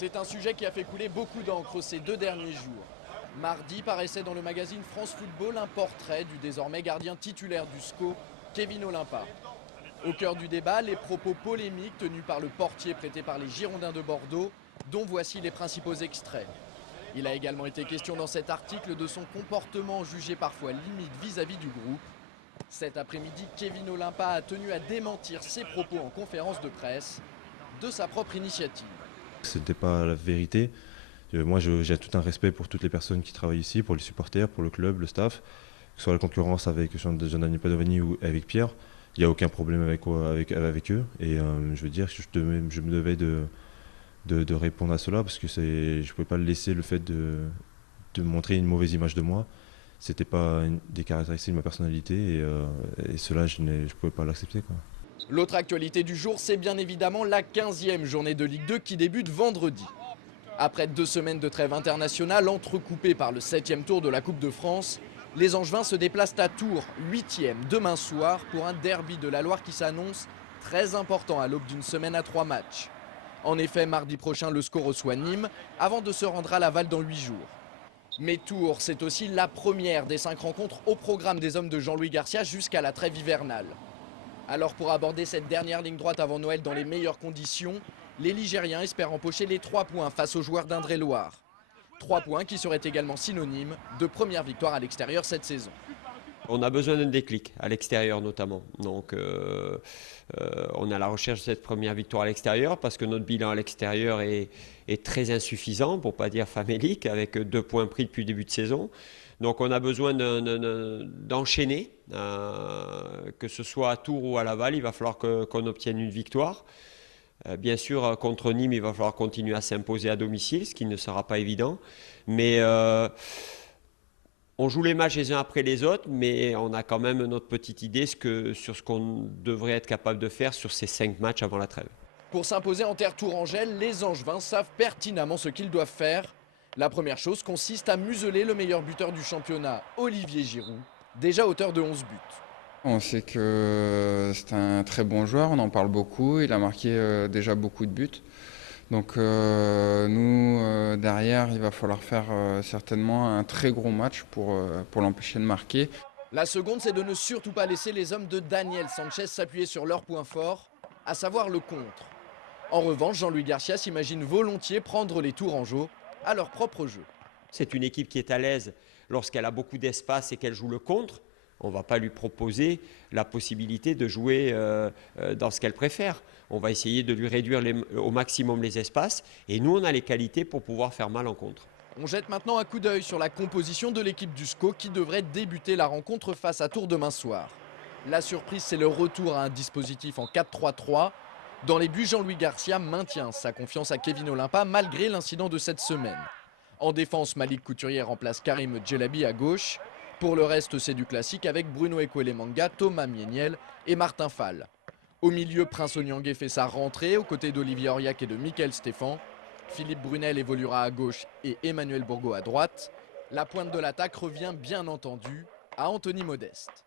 C'est un sujet qui a fait couler beaucoup d'encre ces 2 derniers jours. Mardi paraissait dans le magazine France Football un portrait du désormais gardien titulaire du SCO, Kevin Olimpa. Au cœur du débat, les propos polémiques tenus par le portier prêté par les Girondins de Bordeaux, dont voici les principaux extraits. Il a également été question dans cet article de son comportement jugé parfois limite vis-à-vis du groupe. Cet après-midi, Kevin Olimpa a tenu à démentir ses propos en conférence de presse de sa propre initiative. Ce n'était pas la vérité. Moi, j'ai tout un respect pour toutes les personnes qui travaillent ici, pour les supporters, pour le club, le staff, que ce soit la concurrence avec Gianni Padovani ou avec Pierre. Il n'y a aucun problème avec eux. Et je veux dire, je me devais de répondre à cela parce que je ne pouvais pas laisser le fait de montrer une mauvaise image de moi. Ce n'était pas des caractéristiques de ma personnalité et cela, je ne pouvais pas l'accepter. L'autre actualité du jour, c'est bien évidemment la 15e journée de Ligue 2 qui débute vendredi. Après 2 semaines de trêve internationale entrecoupées par le 7e tour de la Coupe de France, les Angevins se déplacent à Tours, 8e demain soir, pour un derby de la Loire qui s'annonce très important à l'aube d'une semaine à 3 matchs. En effet, mardi prochain, le SCO reçoit Nîmes avant de se rendre à Laval dans 8 jours. Mais Tours, c'est aussi la première des 5 rencontres au programme des hommes de Jean-Louis Garcia jusqu'à la trêve hivernale. Alors pour aborder cette dernière ligne droite avant Noël dans les meilleures conditions, les Ligériens espèrent empocher les 3 points face aux joueurs d'Indre-et-Loire. 3 points qui seraient également synonymes de première victoire à l'extérieur cette saison. On a besoin d'un déclic, à l'extérieur notamment. Donc on est à la recherche de cette première victoire à l'extérieur parce que notre bilan à l'extérieur est très insuffisant, pour ne pas dire famélique, avec 2 points pris depuis le début de saison. Donc on a besoin d'enchaîner, que ce soit à Tours ou à Laval, il va falloir qu'on obtienne une victoire. Bien sûr, contre Nîmes, il va falloir continuer à s'imposer à domicile, ce qui ne sera pas évident. Mais on joue les matchs les uns après les autres, mais on a quand même notre petite idée sur ce qu'on devrait être capable de faire sur ces 5 matchs avant la trêve. Pour s'imposer en terre tourangelle, les Angevins savent pertinemment ce qu'ils doivent faire. La première chose consiste à museler le meilleur buteur du championnat, Olivier Giroud, déjà auteur de 11 buts. On sait que c'est un très bon joueur, on en parle beaucoup, il a marqué déjà beaucoup de buts. Donc nous, derrière, il va falloir faire certainement un très gros match pour l'empêcher de marquer. La seconde, c'est de ne surtout pas laisser les hommes de Daniel Sanchez s'appuyer sur leur point fort, à savoir le contre. En revanche, Jean-Louis Garcia s'imagine volontiers prendre les Tourangeaux à leur propre jeu. C'est une équipe qui est à l'aise lorsqu'elle a beaucoup d'espace et qu'elle joue le contre. On ne va pas lui proposer la possibilité de jouer dans ce qu'elle préfère. On va essayer de lui réduire au maximum les espaces. Et nous, on a les qualités pour pouvoir faire mal en contre. On jette maintenant un coup d'œil sur la composition de l'équipe du SCO qui devrait débuter la rencontre face à Tours demain soir. La surprise, c'est le retour à un dispositif en 4-3-3. Dans les buts, Jean-Louis Garcia maintient sa confiance à Kevin Olimpa malgré l'incident de cette semaine. En défense, Malik Couturier remplace Karim Djelabi à gauche. Pour le reste, c'est du classique avec Bruno Ekolemanga, Thomas Mieniel et Martin Fall. Au milieu, Prince Onyangé fait sa rentrée aux côtés d'Olivier Auriac et de Michael Stéphan. Philippe Brunel évoluera à gauche et Emmanuel Bourgault à droite. La pointe de l'attaque revient bien entendu à Anthony Modeste.